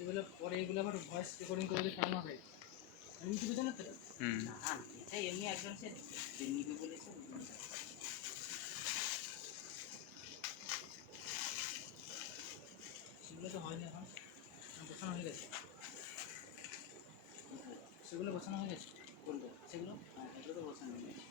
এগুলো পরে এগুলো আবার ভয়েস রেকর্ডিং করে ছাড়ানো হবে। আমি কিছু জানো তো? না এটা এমনি একজন সে নিবে বলেছে। সেগুলো তো হয়নি এখন, গোছানো হয়ে গেছে। সেগুলো গোছানো হয়ে গেছে। কোনটা সেগুলো? হ্যাঁ এগুলো তো গোছানো হয়ে গেছে।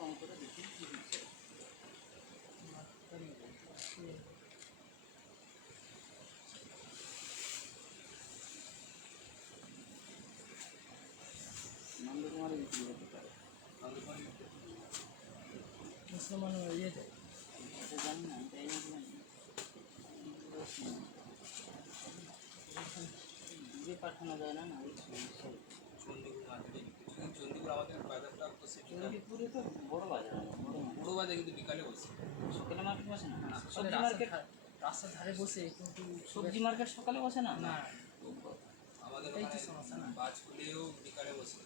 কম করে দেখি কি দিচ্ছে। নন্দকুমারে বিক্রি করতে পারে। মুসলমান ইয়েতে এটা জানি না, তাই না দূরে পাঠানো যায় না না ওই সমস্যা। চণ্ডীপুর আমাদের বাজারটা তো চণ্ডীপুরে তো বড় বাজার, বড় বাজার কিন্তু বিকালে বসে। সকালে মার্কেট বসে না? সবজি মার্কেট রাস্তার ধারে বসে, কিন্তু সবজি মার্কেট সকালে বসে না? না, আমাদের এই তো সমস্যা না। বাজ খুলেও বিকালে বসে।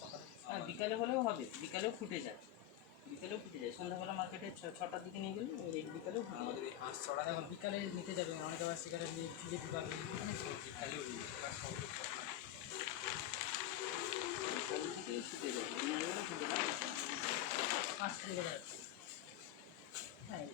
সকালে হ্যাঁ বিকালে হলেও হবে, বিকালেও ফুটে যায়, বিকালেও ফুটে যায়। সন্ধ্যাবেলা মার্কেটে 6টার দিকে নিয়ে গেলে ওই বিকালেও ফুটে যায়। আমাদের এই হাঁস চড়া এখন বিকালে নিতে যাবে, অনেকে আবার সিগারেট নিয়ে যেতে পারবে। বিকালেও বিকাল থেকে ফুটে যায়, নিয়ে গেলে ফুটে যায়। 5 থেকে হ্যাঁ